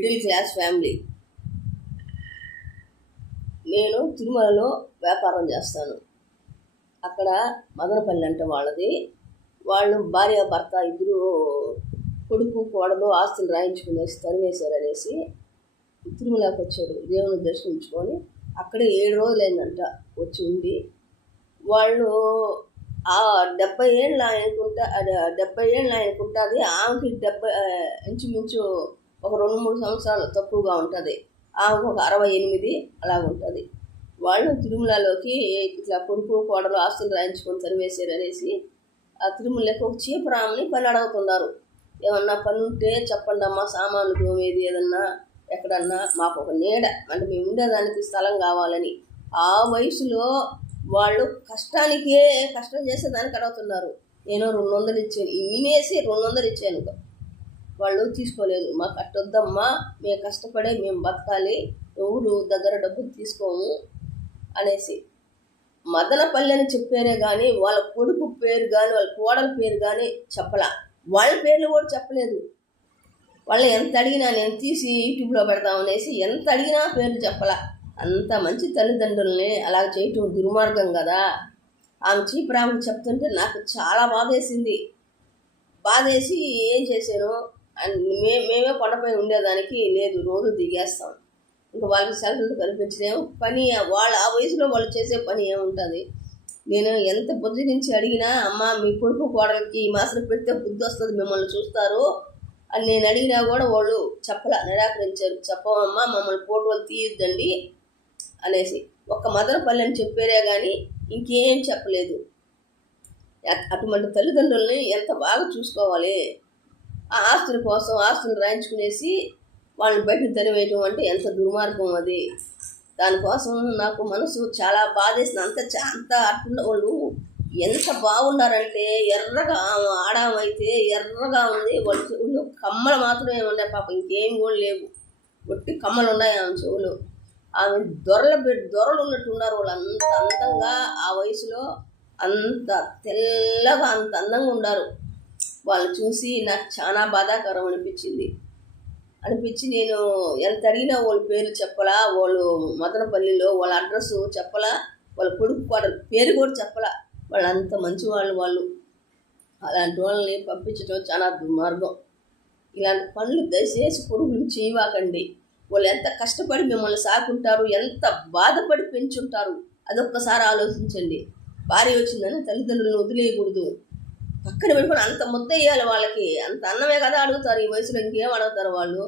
Middle class family. నేను తిరుమలలో వ్యాపారం చేస్తాను. అక్కడ మదనపల్లి అంటే వాళ్ళది. వాళ్ళు భార్య భర్త ఇద్దరు కొడుకు కోడలు ఆస్తులు రాయించుకునేసి తరివేశారనేసి తిరుమలకి వచ్చారు. దేవుని దర్శించుకొని అక్కడే 7 రోజులైందంట వచ్చి ఉండి. వాళ్ళు 70 ఏళ్ళు ఆయనకుంటా, 70 ఏళ్ళు ఆయనకుంటుంది. ఆమెకి 70 ఇంచుమించు ఒక 2-3 సంవత్సరాలు తక్కువగా ఉంటుంది. ఆమెకు ఒక 68 అలాగుంటుంది. వాళ్ళు తిరుమలలోకి ఇట్లా కొడుకు కోడలు ఆస్తులు రాయించుకొని తరివేశారు అనేసి ఆ తిరుమలకి ఒక చీపరాముని పని అడుగుతున్నారు. ఏమన్నా పని ఉంటే చెప్పండి అమ్మా, సామాన్లు తోమేది ఏదన్నా ఎక్కడన్నా మాకు ఒక నీడ అంటే మేము ఉండేదానికి స్థలం కావాలని. ఆ వయసులో వాళ్ళు కష్టం చేసేదానికి అడుగుతున్నారు. నేను 200 ఇచ్చాను, వినేసి 200 ఇచ్చాను. వాళ్ళు తీసుకోలేదు. మాకు అట్టొద్దమ్మా, మేము కష్టపడే మేము బతకాలి, ఎవరు దగ్గర డబ్బులు తీసుకోము అనేసి మదనపల్లి అని చెప్పారే కానీ వాళ్ళ కొడుకు పేరు కానీ వాళ్ళ కోడల పేరు కానీ చెప్పలా. వాళ్ళ పేర్లు కూడా చెప్పలేదు. వాళ్ళని ఎంత అడిగినా నేను తీసి యూట్యూబ్లో పెడతామనేసి ఎంత అడిగినా పేర్లు చెప్పలా. అంత మంచి తల్లిదండ్రుల్ని అలా చేయటం దుర్మార్గం కదా. ఆమె చీపురాముకి చెప్తుంటే నాకు చాలా బాధేసి ఏం చేశాను, మేమే కొండపై ఉండేదానికి లేదు, రోజు దిగేస్తాం. ఇంకా వాళ్ళకి సెలవులు కల్పించలేము. పని వాళ్ళ ఆ వయసులో వాళ్ళు చేసే పని ఏముంటుంది. నేను ఎంత బుజ్జగించి అడిగినా అమ్మ మీ కొడుకు కోడలకి ఈ మాసం పెడితే బుద్ధి వస్తుంది, మిమ్మల్ని చూస్తారు అని నేను అడిగినా కూడా వాళ్ళు నిరాకరించారు. చెప్పమమ్మా, మమ్మల్ని ఫోటోలు తీయొద్దండి అనేసి ఒక్క మదనపల్లి అని చెప్పారే కానీ ఇంకేం చెప్పలేదు. అటువంటి తల్లిదండ్రుల్ని ఎంత బాగా చూసుకోవాలి. ఆ ఆస్తుల కోసం ఆస్తులు రాయించుకునేసి వాళ్ళని బయటకు తరివేయటం అంటే ఎంత దుర్మార్గం అది. దానికోసం నాకు మనసు చాలా బాధేసింది. అంత అట్లా వాళ్ళు ఎంత బాగున్నారంటే ఎర్రగా, ఆడమైతే ఎర్రగా ఉంది. వాళ్ళ చెవులు కమ్మలు మాత్రమే ఉన్నాయి పాప, ఇంకేం కూడా లేవు. ఒట్టి కమ్మలు ఉన్నాయి ఆమె చెవులు. ఆమె దొరలు ఉన్నట్టున్నారు. వాళ్ళు అంత అందంగా ఆ వయసులో అంత తెల్లగా అంత అందంగా ఉన్నారు. వాళ్ళని చూసి నాకు చాలా బాధాకరం అనిపించి నేను ఎంత అడిగినా వాళ్ళ పేరు చెప్పలా, వాళ్ళు మదనపల్లిలో వాళ్ళ అడ్రస్ చెప్పలా, వాళ్ళ కొడుకు కోడలు పేరు కూడా చెప్పలా. వాళ్ళు అంత మంచి వాళ్ళు. అలాంటి వాళ్ళని పంపించడం చాలా దుర్మార్గం. ఇలాంటి పనులు దయచేసి కొడుకులు చేయవాకండి. వాళ్ళు ఎంత కష్టపడి మిమ్మల్ని సాకుంటారు, ఎంత బాధపడి పెంచుంటారు, అదొక్కసారి ఆలోచించండి. భార్య వచ్చిందని తల్లిదండ్రులను వదిలేయకూడదు. పక్కన పెట్టుకొని అంత ముద్ద వేయాలి వాళ్ళకి. అంత అన్నమే కదా అడుగుతారు ఈ వయసులో, ఇంకేం అడుగుతారు వాళ్ళు.